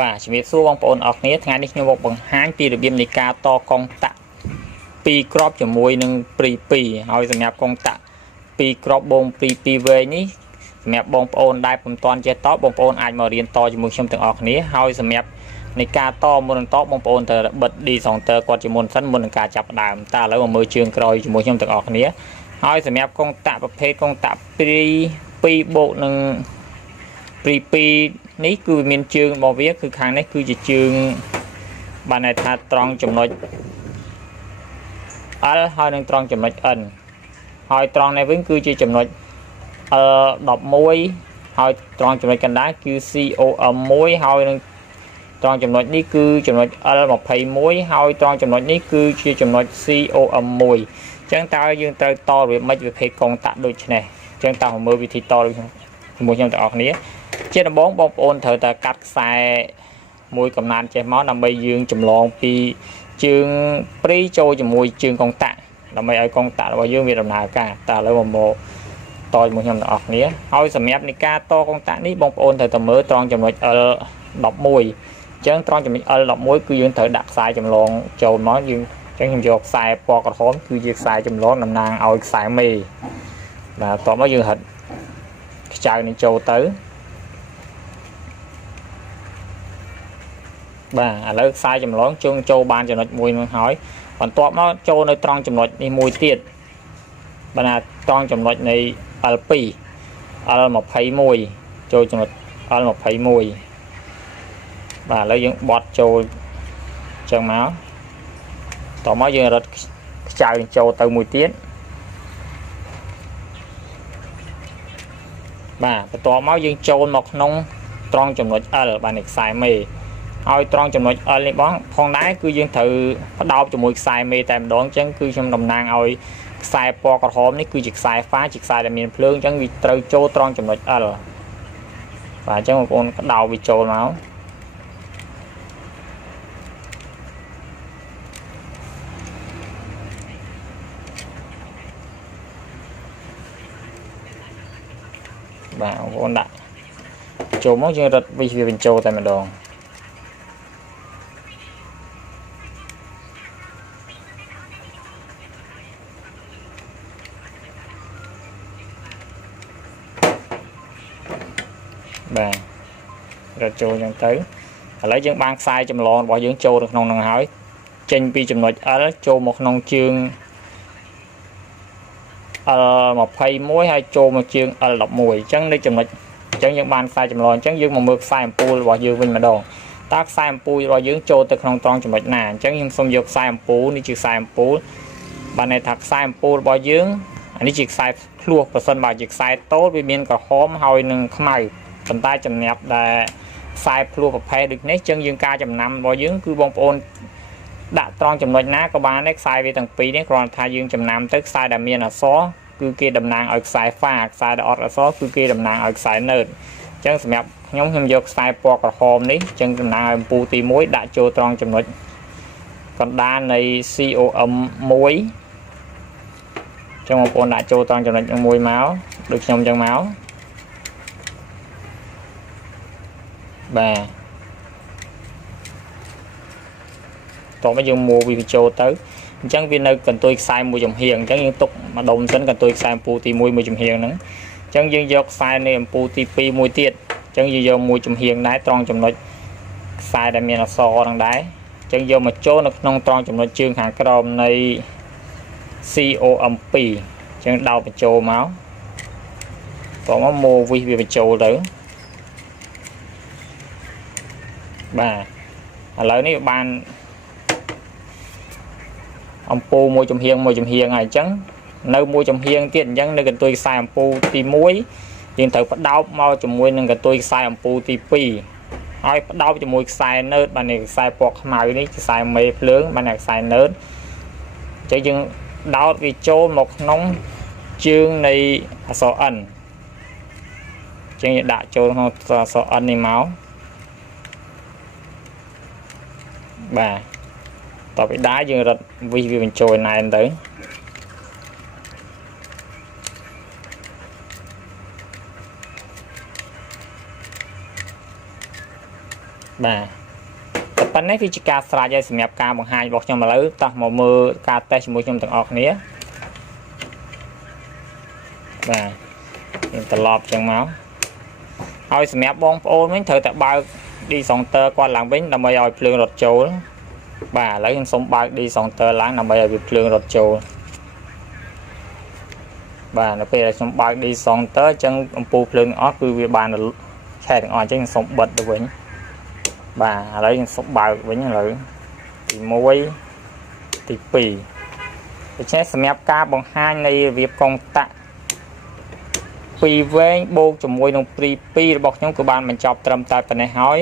បាទជំរាបសួរបងប្អូនអរគ្នាថ្ងៃនេះខ្ញុំមកបង្ហាញពីរបៀបនៃការតកងតាក់2គ្រាប់ជាមួយនឹងព្រី2ហើយសម្រាប់កងតាក់2គ្រាប់បងព្រី2វែងនេះសម្រាប់បងប្អូនដែលពុំទាន់ចេះតបងប្អូនអាចមករៀនតជាមួយខ្ញុំទាំងអស់គ្នាហើយសម្រាប់នៃការតមុននឹងតបងប្អូនត្រូវបិទ D-counter គាត់ជាមុនសិនមុននឹងការចាប់ផ្ដើមតែឥឡូវមកមើលជើងក្រោយជាមួយខ្ញុំទាំងអស់គ្នាហើយសម្រាប់កងតាក់ប្រភេទកងតាក់ព្រី2បូកនឹងព្រី2នេះគឺមានជើងរបស់វាគឺខាងនេះគឺជាជើងបានន័យថាត្រង់ចំណុច L ហើយនឹងត្រង់ចំណុច N ហើយត្រង់នេះវិញគឺជាចំណុច L11 ហើយត្រង់ចំណុចកណ្ដាលគឺ COM1 ហើយនឹងត្រង់ចំណុចនេះគឺចំណុច L21 ហើយត្រង់ចំណុចនេះគឺជាចំណុច COM1 អញ្ចឹងតើយើងត្រូវតរបៀបម៉េចប្រភេទកងតាក់ដូចនេះអញ្ចឹងតើមើលវិធីតជាមួយខ្ញុំទាំងអស់គ្នាជាដំបូងបងប្អូនត្រូវតែកាត់ខ្សែមួយកំណានចេះមកដើម្បីយើងចម្លងពីជើងព្រីចូលជាមួយជើងកងតាក់ដើម្បីឲ្យកងតាក់របស់យើងវាដំណើរការតើឥឡូវមកតជាមួយខ្ញុំទាំងអស់គ្នាហើយសម្រាប់នៃការតកងតាក់នេះបងប្អូនត្រូវតែមើលត្រង់ចំណុច L11 អញ្ចឹងត្រង់ចំណុច L11 គឺយើងត្រូវដាក់ខ្សែចម្លងចូលមកយើងអញ្ចឹងខ្ញុំយកខ្សែពណ៌ក្រហមគឺជាខ្សែចម្លងតំណាងឲ្យខ្សែមេបាទតោះមកយើងហិតខ្ចៅនឹងចូលទៅបាទឥឡូវខ្សែចម្លងជើងចូលបានចំណុចមួយនឹងហើយបន្ទាប់មកចូលនៅត្រង់ចំណុចនេះមួយទៀតបាទណាត្រង់ចំណុចនៃ L2 L21 ចូលចំណុច L21 បាទឥឡូវយើងបត់ចូលចឹងមកតមកយើងរត់ខ្ចៅចូលទៅមួយទៀតបាទបន្ទាប់មកយើងចូលមកក្នុងត្រង់ចំណុច L បាទនៃខ្សែមេហើយត្រង់ចំណុច L នេះបងផងដែរគឺយើងត្រូវផ្ដោតជាមួយខ្សែមេតែម្ដងអញ្ចឹងគឺខ្ញុំតំណាងឲ្យខ្សែពណ៌ក្រហមនេះគឺជាខ្សែហ្វាជាខ្សែដែលមានភ្លើងអញ្ចឹងវាត្រូវចូលត្រង់ចំណុច L បាទអញ្ចឹងបងប្អូនផ្ដោតវាចូលមកបាទបងប្អូនដាក់ចូលមកយើងរត់វាបញ្ចូលតែម្ដងបាទរត់ចូលចឹងទៅឥឡូវយើងបានខ្សែចម្លងរបស់យើងចូលនៅក្នុងនឹងហើយចេញពីចំណុច L ចូលមកក្នុងជើង L21 ហើយចូលមកជើង L11 អញ្ចឹងនៅចំណុចអញ្ចឹងយើងបានខ្សែចម្លងអញ្ចឹងយើងមកមើលខ្សែអំពូលរបស់យើងវិញម្ដងតើខ្សែអំពូលរបស់យើងចូលទៅក្នុងត្រង់ចំណុចណាអញ្ចឹងខ្ញុំសូមយកខ្សែអំពូលនេះជាខ្សែអំពូលបានន័យថាខ្សែអំពូលរបស់យើងអានេះជាខ្សែភ្លោះប្រសិនបើជាខ្សែតូចវាមានក្រហមហើយនឹងខ្មៅប៉ុន្តែចំណាប់ដែលខ្សែភ្លោះប្រភេទដូចនេះអញ្ចឹងយើងការចំណាំរបស់យើងគឺបងប្អូនដាក់ត្រង់ចំណុចណាក៏បានដែរខ្សែវាទាំងពីរនេះគ្រាន់តែថាយើងចំណាំទៅខ្សែដែលមានអក្សរគឺគេតំណាងឲ្យខ្សែហ្វាខ្សែដែលអត់អក្សរគឺគេតំណាងឲ្យខ្សែណឺតអញ្ចឹងសម្រាប់ខ្ញុំយកខ្សែពណ៌ក្រហមនេះអញ្ចឹងតំណាងឲ្យអំពូលទី1ដាក់ចូលត្រង់ចំណុចកណ្ដាលនៃ COM1 អញ្ចឹងបងប្អូនដាក់ចូលត្រង់ចំណុចមួយមកដូចខ្ញុំអញ្ចឹងមកបាទតោះមកយើងមួវាចូលទៅអញ្ចឹងវានៅកន្ទុយខ្សែមួយចំហៀងអញ្ចឹងយើងទុកម្ដុំសិនកន្ទុយខ្សែអំពូលទី1មួយចំហៀងហ្នឹងអញ្ចឹងយើងយកខ្សែនៃអំពូលទី2មួយទៀតអញ្ចឹងយើងយកមួយចំហៀងដែរត្រង់ចំណុចខ្សែដែលមានអក្សរហ្នឹងដែរអញ្ចឹងយកមកចូលនៅក្នុងត្រង់ចំណុចជើងខាងក្រោមនៃ COM2 អញ្ចឹងដោតបញ្ចូលមកតោះមកមួវិសវាបញ្ចូលទៅបាទឥឡូវនេះបានអំពូលមួយចំហៀងហើយអញ្ចឹងនៅមួយចំហៀងទៀតអញ្ចឹងនៅកន្ទុយខ្សែអំពូលទី1យើងត្រូវបដោតមកជាមួយនឹងកន្ទុយខ្សែអំពូលទី2ហើយបដោតជាមួយខ្សែណឺតបាននេះខ្សែពណ៌ខ្មៅនេះខ្សែមេភ្លើងបានខ្សែណឺតអញ្ចឹងយើងដោតវាចូលមកក្នុងជើងនៃអក្សរ N អញ្ចឹងយើងដាក់ចូលក្នុងអក្សរ N នេះមកបាទតទៅដែរយើងរត់វិសវាបញ្ចូលណែនទៅ បាទប៉ុន្តែវាជាការស្រាយឲ្យសម្រាប់ការបង្ហាញរបស់ខ្ញុំឥឡូវតោះមកមើលការតេស្តជាមួយខ្ញុំទាំងអស់គ្នាបាទខ្ញុំត្រឡប់ចឹងមកហើយសម្រាប់បងប្អូនវិញត្រូវតែបើក discounter គាត់ឡើងវិញដើម្បីឲ្យភ្លើងរត់ចូលបាទឥឡូវខ្ញុំសូមបើក discounter ឡើងដើម្បីឲ្យវាភ្លើងរត់ចូលបាទនៅពេលដែលខ្ញុំបើក discounter អញ្ចឹងអំពូលភ្លើងអស់គឺវាបានឆេះទាំងអស់អញ្ចឹងខ្ញុំសូមបិទទៅវិញបាទឥឡូវខ្ញុំសូមបើកវិញឥឡូវទី1ទី2ដូច្នេះសម្រាប់ការបង្ហាញនៃរបៀបកុងតាក់ពីវែងបូកជាមួយនឹងព្រី2របស់ខ្ញុំក៏បានបញ្ចប់ត្រឹមតែប៉ុណ្ណេះហើ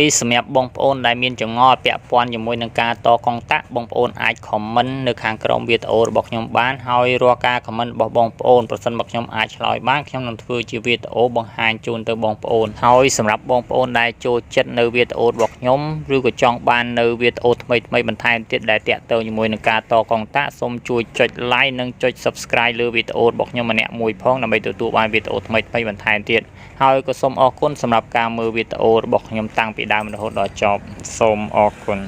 យសម្រាប់បងប្អូនដែលមានចម្ងល់ពាក់ព័ន្ធជាមួយនឹងការតកុងតាក់បងប្អូនអាច comment នៅខាងក្រោមវីដេអូរបស់ខ្ញុំបានហើយរាល់ការ comment របស់បងប្អូនប្រសិនបើខ្ញុំអាចឆ្លើយបានខ្ញុំនឹងធ្វើជាវីដេអូបង្ហាញជូនទៅបងប្អូនហើយសម្រាប់បងប្អូនដែលចូលចិត្តនៅវីដេអូរបស់ខ្ញុំឬក៏ចង់បាននៅវីដេអូថ្មីៗបន្ថែមទៀតដែលតាក់ទងជាមួយនឹងការតកុងតាក់សូមជួយចុច like និងចុច subscribe លើវីដេអូរបស់ខ្ញុំម្នាក់មួយផងដើម្បីទទួលបានវីដេអូថ្មីៗបន្ថែមទៀតហើយក៏សូមអរគុណសម្រាប់ការមើលវីដេអូរបស់ខ្ញុំតាំងពីដើមរហូតដល់ចប់សូមអរគុណ